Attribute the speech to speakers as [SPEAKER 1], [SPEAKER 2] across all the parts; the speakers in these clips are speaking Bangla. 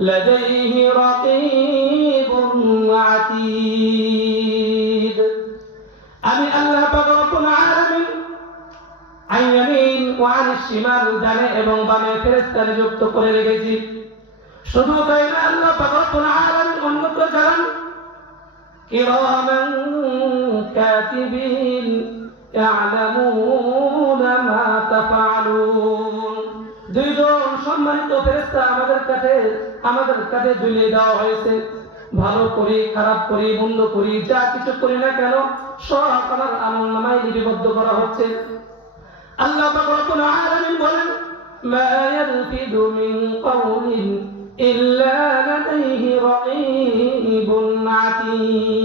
[SPEAKER 1] لديه رقيب عتيد আমি আল্লাহ পাক রব্বুল আলামিন আইয়ামিন ওয়া আনিশ শিমাল ডানে এবং বামে ফেরেশতা নিযুক্ত করে রেখেছি শুধু তাই না আল্লাহ পাক রব্বুল আলামিন অন্যত্র জানান কিরামান কাতিবিন يعلمون সম্মানিত ফেরেশতা, আমাদের কাছে আমাদের কাছে ঝুলিয়ে দেওয়া হয়েছে। ভালো করি, খারাপ করি, মন্দ করি, যা কিছু করি না কেন, সব আমার আমল নামায় লিপিবদ্ধ করা হচ্ছে। আল্লাহ রব্বুল আলামিন বলেন, মা ইয়ালফিদু মিন ইল্লা লাদাইহি রাকীবুন আতীদ ইনসানের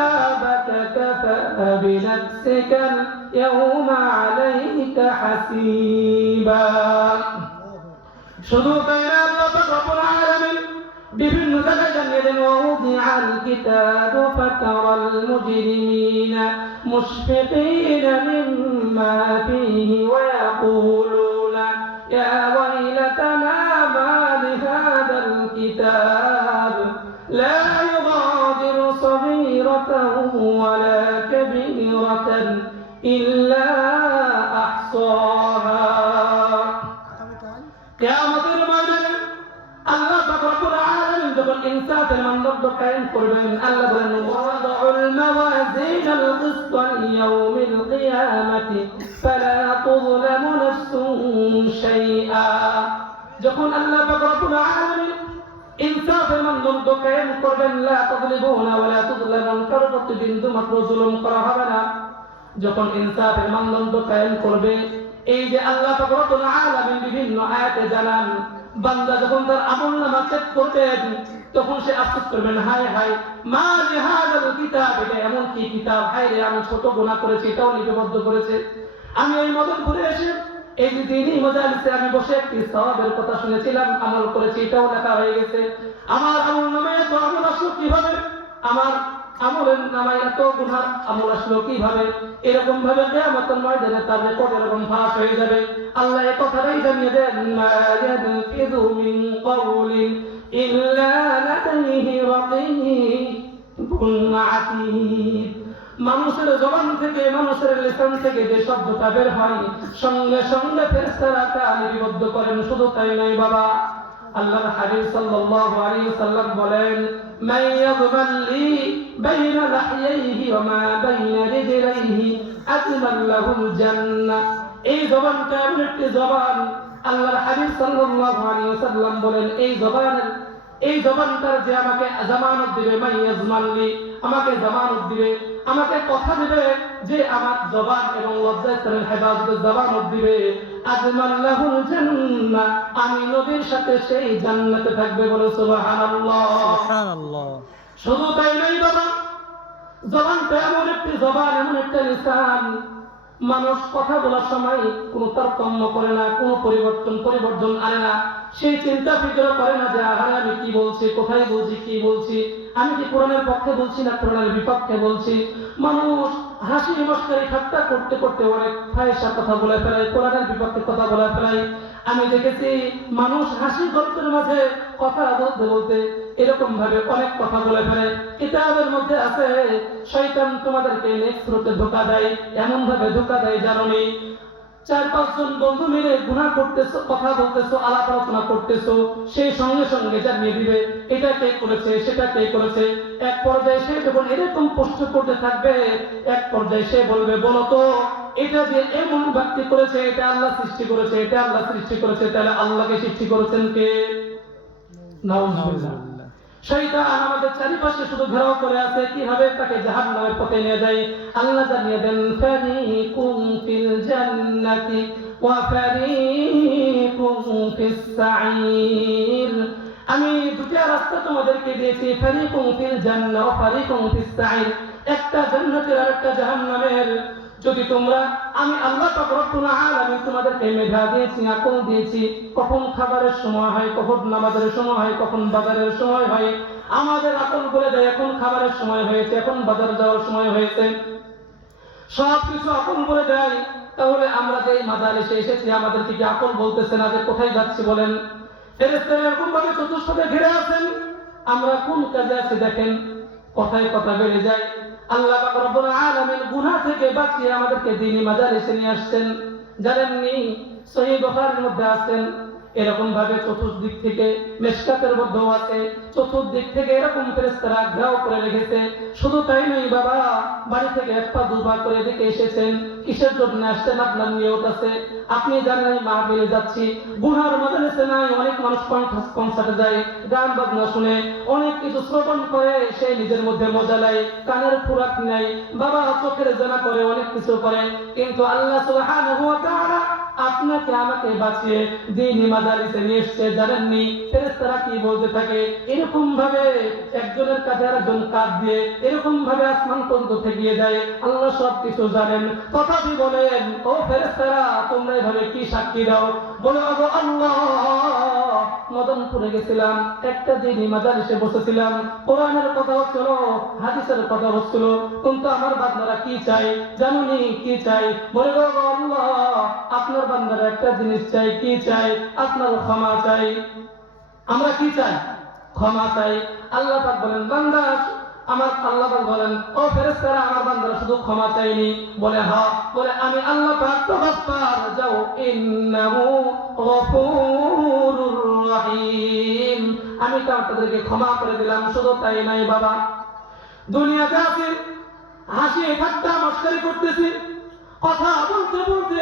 [SPEAKER 1] كتابك كفى بنفسك اليوم عليك حسيبا শুধু তাই না আল্লাহ পাক রব্বুল আলামিন বিভিন্ন জায়গায় জানিয়ে দেন ওয়াউদিআ আল কিতাব ফাতারাল মুজরিমিনা মুশফিকিনা মিম্মা ফীহি ওয়া ইল্লা আহসাহা। কিয়ামতের ময়দানে আল্লাহ পাক রব্বুল আলামিন যখন ইনসাফের মানদণ্ড কায়েম করবেন, আল্লাহ বলেন, ওয়াদাউল মাওয়াজিন আল কিসত ইয়াউমিল কিয়ামাতি ফালা তুযলামু নাফসুন যখন আল্লাহ পাক আলামিন ইনসাফের মানদণ্ড কায়েম করবেন, লা তুযলিমুনা ওয়া লা তুযলামুন কারও প্রতি বিন্দু মাত্র জুলুম করা হবে না। যখন ইনসাফের মানদণ্ড কায়েম করবে, এই যে আল্লাহ পাক আলামিন বিভিন্ন আয়াতে জানান, বান্দা যখন তার আমল নামা চেক করবেন তখন সে আফসোস করবেন হায় হায়, মা লিহাদাল কিতাব, এটা এমন কি কিতাব? হায় রে, আমি ছোট গুনাহ করেছি, এটাও লিপিবদ্ধ করেছে। আমি এই মদনপুরে এসে, এই যে দিনই মজালিসে আমি বসে একটি সওয়াবের কথা শুনেছিলাম, আমল করেছি, এটাও লেখা হয়ে গেছে। আমার আমল নামে এত আমল আসলো কীভাবে? আমার আমলের নামায় এত গুনার আমল আসলো কীভাবে? এরকম ভাবে কিয়ামতের ময়দানে তার রেকর্ড এরকম ফাঁস হয়ে যাবে। আল্লাহ এই কথাটাই জানিয়ে দেন, মা ইয়ালফিযু মিন কাউলিন ইল্লা লাদাইহি রাকীবুন আতীদ মানুষের জবান থেকে, মানুষের লেসান থেকে যে শব্দটা বের হয়, সঙ্গে সঙ্গে ফেরেশতারা তা লিপিবদ্ধ করেন। শুধু তাই নয় বাবা, আল্লাহর হাবিব সাল্লাল্লাহু আলাইহি সাল্লাম বলেন মান يضمن لي بين লাহইহি وما بين رجليه রিজলাইহি له الجنة. এই জবানটা এমন একটি জবান? আল্লাহর হাবিব সাল্লাল্লাহু আলাইহি ওয়াসাল্লাম বলেন, এই জবানের এই জবানটার যে আমাকে জামানত দিবে মাইয়াজমানলি আমাকে জামানত দিবে আমাকে কথা দিবে যে আমার জবান এবং লজ্জাস্থানের হেফাজতের জামানত দিবে। আজমাল্লাহুল জান্নাহ। আমি নবীর সাথে সেই জান্নাতে থাকবে বলে সুবহানাল্লাহ।
[SPEAKER 2] সুবহানাল্লাহ।
[SPEAKER 1] শুধু তাই নয় বাবা জবানটা এমন একটি জবান এমন একটা লিসান। মানুষ কথা বলার সময় কোনো তারতম্য করে না কোনো পরিবর্তন পরিবর্তন আনে না। সেই চিন্তা ফিকর করে না যে আহারে আমি কি বলছি? কোথায় বলছি? কি বলছি? আমি কি কোরআনের পক্ষে বলছি না কোরআনের বিপক্ষে বলছি? মানুষ হাসি মস্কারি ঠাট্টা করতে করতে অনেক ফায়সা কথা বলে ফেলায়, কোরআনের বিপক্ষে কথা বলে ফেলায়। আমি দেখেছি মানুষ হাসি গল্পের মাঝে কথা বলতে বলতে এরকম ভাবে অনেক কথা বলে ফেলে। কিতাবের মধ্যে আছে, শয়তান তোমাদেরকে নেক্সট রুটে ধোকা দেয় এমন ভাবে ধোকা দেয় জানোনি। চার পাঁচজন বন্ধু মিলে গুনাহ করতেছো, কথা বলতেছো, আলাপ আলোচনা করতেছো সেই সঙ্গে সঙ্গে জানিয়ে দিবে, এটা কে করেছে, সেটা কে করেছে এক পর্যায়ে সে যখন এরকম প্রশ্ন করতে থাকবে, এক পর্যায়ে সে বলবে, বলো তো, এটা যে এমন ব্যক্তি করেছে, এটা আল্লাহ সৃষ্টি করেছে, এটা আল্লাহ সৃষ্টি করেছে, তাহলে আল্লাহকে সৃষ্টি করেছেন কে নাউজুবিল্লাহ। শয়তান আমাদের চারিপাশে শুধু ঘেরাও করে আছে, কীভাবে তাকে জাহান্নামের পথে নিয়ে যায়? আল্লাহ জানিয়ে দেন, ফারিকুম ফিল জান্নাতি ওয়া ফারিকুম ফিস সাঈর। আমি দুটা রাস্তা তোমাদেরকে দিয়েছি, ফারিকুম ফিল জান্নাহ ওয়া ফারিকুম ফিস সাইর একটা জান্নাতের আর একটা জাহান্নামের। যদি তোমরা, আমি আল্লাহ আলামিন তোমাদেরকে মেধা দিয়েছি, আকল দিয়েছি, কখন খাবারের সময় হয়, কখন নামাজের সময় হয়, কখন বাজারের সময় হয়, আমাদের আকল বলে দেয় এখন খাবারের সময় হয়েছে, এখন বাজার যাওয়ার সময় হয়েছে সব কিছু আপন করে দেয়, তাহলে আমরা যে এই মাদারিসে এসেছি আমাদের কি আপন বলতেছে না যে কোথায় যাচ্ছি বলেন? এরকম ভাবে চতুষ্পদে ঘিরে আছেন, আমরা কোন কাজে আছি দেখেন, কথায় কথা বেড়ে যায় আল্লাহ পাক রব্বুল আলামিন গুনাহ থেকে বাঁচিয়ে আমাদেরকে দ্বীনি মাদারিসে নিয়ে আসছেন। জানেননি সহিহ বুখারীর মধ্যে আছেন এরকম ভাবে চতুর্দিক থেকে মেশকাতের মধ্যেও আছে। চতুর্দিক থেকে এরকম ফেরেস্তারা ঘেরাও করে রেখেছে। শুধু তাই নয়, বাবা, বাড়ি থেকে এক পা দুপা করে এদিকে এসেছেন। কিসের জন্য আসছেন? আপনার নিয়ত আছে। আপনি জানেন, আমি মাহফিলে যাচ্ছি। গুহার মাদারিসে নাই, অনেক মানুষ কনসার্টে যায়, গান বাজনা শুনে। অনেক কিছু শ্রবণ করে, সে নিজের মধ্যে মজা নেয়, কানের ফুরাক নেয়। বাবা, চোখের জানা করে, অনেক কিছু করে। কিন্তু আল্লাহ সুবহানাহু ওয়া তাআলা আপনাকে আমাকে বাঁচিয়ে দিনই মাদারিসে নিয়ে এসছে, জানেননি? ফেরেস্তারা কি বলতে থাকে? এরকম ভাবে একজনের কাছে আরেকজন কাঁধ দিয়ে এরকম ভাবে আসমান পর্যন্ত ঠেকিয়ে দেয়। আল্লাহ সব কিছু জানেন। তথাপি বলেন, ও ফেরেস্তারা তোমরা এভাবে কি সাক্ষী দাও? বলে, আল্লাহ মদনপুরে গেছিলাম। একটা দিন মাদারিসে বসেছিলাম। কোরআনের কথা হচ্ছিল, হাদিসের কথা হচ্ছিল। কিন্তু আমার বান্দারা কি চাই জানুনি, কি চাই বলে আপনার বান্দারা একটা জিনিস চাই কি চাই আপনার ক্ষমা চাই। আমরা কি চাই? ক্ষমা চাই। আল্লাহ পাক বলেন, বান্দা, আমার আল্লাহ পাক বলেন, ও ফেরেশতারা, আমার বান্দারা শুধু ক্ষমা চাইনি বলে হ্যাঁ। বলে, আমি আল্লাহ পাক তো যাও, ইন্নাহু রহিম আমি তো আপনাদেরকে ক্ষমা করে দিলাম, শুধু তাই নাই বাবা। দুনিয়াতে আছে, হাসি ঠাট্টা মস্কারি করতেছি, কথা বলতে বলতে